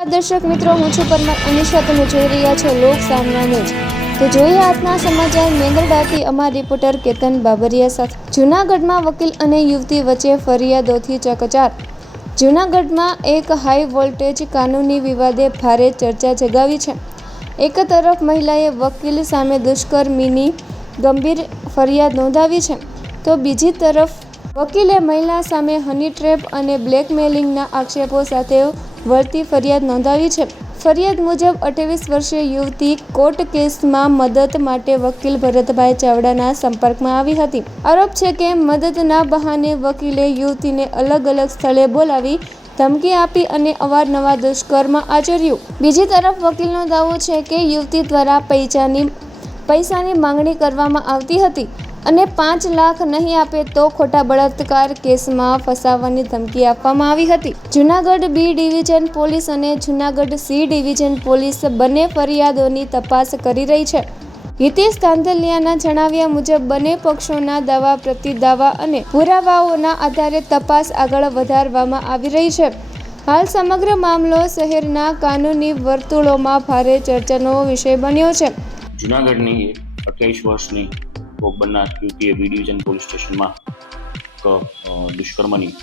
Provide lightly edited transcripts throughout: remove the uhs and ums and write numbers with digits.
દર્શક મિત્રો, હું છું પરમાર અનિશા. તમે જોઈ રહ્યા છો લોક સામના ન્યૂઝ. તો જોઈએ આજના સમાચાર મેંદરડાથી અમારા રિપોર્ટર કેતન બાબરિયા સાથે. જૂનાગઢમાં વકીલ અને યુવતી વચ્ચે ફરિયાદોથી ચકચાર. જૂનાગઢમાં એક હાઈ વોલ્ટેજ કાનૂની વિવાદે ભારે ચર્ચા જગાવી છે. એક તરફ મહિલાએ વકીલ સામે દુષ્કર્મની ગંભીર ફરિયાદ નોંધાવી છે, તો બીજી તરફ વકીલે મહિલા સામે હની ટ્રેપ અને બ્લેકમેલિંગના આક્ષેપો સાથે વળતી ફરિયાદ નોંધાવી છે. ફરિયાદ મુજબ 28 વર્ષીય યુવતી કોર્ટ કેસમાં મદદ માટે વકીલ ભરતભાઈ ચાવડાના સંપર્કમાં આવી હતી. આરોપ છે કે મદદના બહાને વકીલે યુવતીને અલગ અલગ સ્થળે બોલાવી ધમકી આપી અને અવારનવાર દુષ્કર્મ આચર્યું. બીજી તરફ વકીલનો દાવો છે કે યુવતી દ્વારા પૈસાની માંગણી કરવામાં આવતી હતી અને 5 લાખ નહીં આપે તો ખોટા બળાત્કાર કેસમાં ફસાવવાની ધમકી આપવામાં આવી હતી. જૂનાગઢ બી ડિવિઝન પોલીસ અને જૂનાગઢ સી ડિવિઝન પોલીસ બંને ફરિયાદોની તપાસ કરી રહી છે. હિતેશ ધાંધલિયાના જણાવ્યા મુજબ બંને પક્ષોના દાવા પ્રતિદાવા અને પુરાવાઓના આધારે તપાસ આગળ વધારવામાં આવી રહી છે. હાલ સમગ્ર મામલો શહેરના કાનૂની વર્તુળોમાં ભારે ચર્ચાનો વિષય બન્યો છે. જૂનાગઢની 28 વર્ષની ભોગ બનનાર યુવતીએ બી ડિવિઝન પોલીસ સ્ટેશનમાં દુષ્કર્મની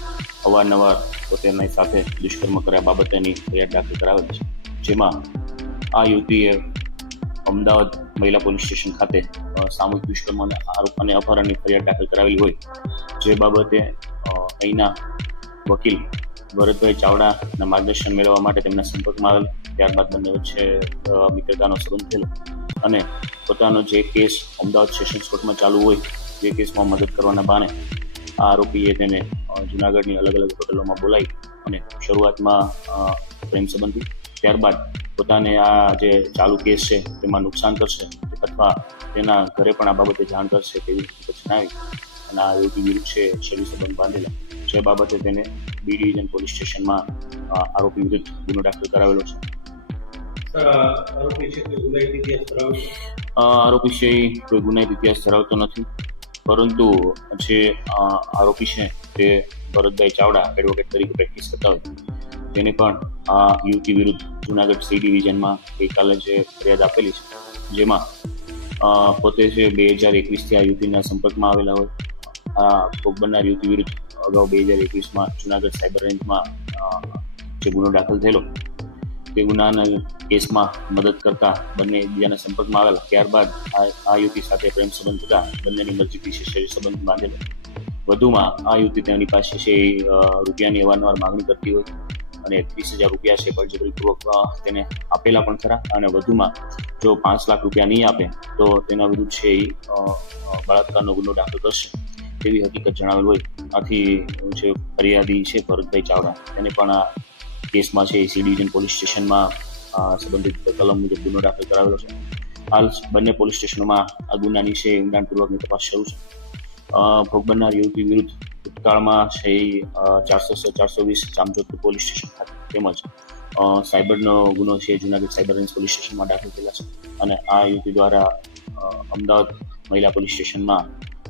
અવારનવાર પોતાની સાથે દુષ્કર્મ કર્યા બાબતેની ફરિયાદ દાખલ કરાવેલ છે. જેમાં આ યુવતીએ અમદાવાદ મહિલા પોલીસ સ્ટેશન ખાતે સામૂહિક દુષ્કર્મ અને અપહરણની ફરિયાદ દાખલ કરાવેલી હોય, જે બાબતે અહીંના વકીલ ભરતભાઈ ચાવડાના માર્ગદર્શન મેળવવા માટે તેમના સંપર્કમાં આવેલ. ત્યારબાદ બંને વચ્ચે મિત્રતાનો સંબંધ થયેલો અને પોતાનો જે કેસ અમદાવાદ સેશન્સ કોર્ટમાં ચાલુ હોય તે કેસમાં મદદ કરવાના બહાને આ આરોપીએ તેને જૂનાગઢની અલગ અલગ હોટલોમાં બોલાવી અને શરૂઆતમાં પ્રેમ સંબંધી, ત્યારબાદ પોતાને આ જે ચાલુ કેસ છે તેમાં નુકસાન કરશે અથવા તેના ઘરે પણ આ બાબતે જાણ કરશે તેવી રીતે જણાવી અને આ યુવતી વિરુદ્ધ છે શરીર સંબંધ બાંધેલા, જે બાબતે તેને બી ડિવિઝન પોલીસ સ્ટેશનમાં આરોપી વિરુદ્ધ ગુનો દાખલ કરાવેલો છે. આરોપી છે કોઈ ગુનાહિત ઇતિહાસ ધરાવતો નથી, પરંતુ જે આરોપી છે તે ભરતભાઈ ચાવડા એડવોકેટ તરીકે પ્રેક્ટિસ કરતા હોય તેને પણ આ યુવતી વિરુદ્ધ જૂનાગઢ સી ડિવિઝનમાં ગઈકાલે જે ફરિયાદ આપેલી છે, જેમાં પોતે છે 2021થી આ યુવતીના સંપર્કમાં આવેલા હોય. આ ભોગ બનનાર યુવતી વિરુદ્ધ અગાઉ 2021માં જૂનાગઢ સાયબર રેન્જમાં જે ગુનો દાખલ થયેલો તે ગુનાના કેસમાં મદદ કરતા બંને એકબીજાના સંપર્કમાં આવેલા. ત્યારબાદ આ યુવતી સાથે પ્રેમ સંબંધ થતા બંનેની મરજીથી શરીર સંબંધ બાંધેલો. વધુમાં આ યુવતી તેની પાસે છે રૂપિયાની અવારનવાર માંગણી કરતી હોય અને 30,000 રૂપિયા છે બળજબરીપૂર્વક તેને આપેલા પણ ખરા, અને વધુમાં જો 5 લાખ રૂપિયા નહીં આપે તો તેના વિરુદ્ધ છે બળાત્કારનો ગુનો દાખલ કરશે તેવી હકીકત જણાવેલ હોય. આથી જે ફરિયાદી છે ભરતભાઈ ચાવડા તેને પણ આ કેસમાં છે સી ડિવિઝન પોલીસ સ્ટેશનમાં સંબંધિત કલમ મુજબ ગુનો દાખલ કરાવેલો છે. હાલ બંને પોલીસ સ્ટેશનોમાં આ ગુનાની છે ઊંડાણપૂર્વકની તપાસ શરૂ છે. ભોગ બનનાર યુવતી વિરુદ્ધ ભૂતકાળમાં છે 420 જામજોધપુર પોલીસ સ્ટેશન ખાતે તેમજ સાયબરનો ગુનો છે જૂનાગઢ સાયબર રેન્જ પોલીસ સ્ટેશનમાં દાખલ થયેલા છે અને આ યુવતી દ્વારા અમદાવાદ મહિલા પોલીસ સ્ટેશનમાં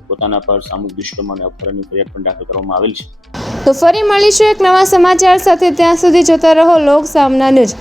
પોતાના પર સામૂહિક દુષ્કર્મ અને અપહરણની ફરિયાદ પણ દાખલ કરવામાં આવેલ છે. તો ફરી મળીશું એક નવા સમાચાર સાથે. ત્યાં સુધી જોતા રહો લોક સામના ન્યૂઝ.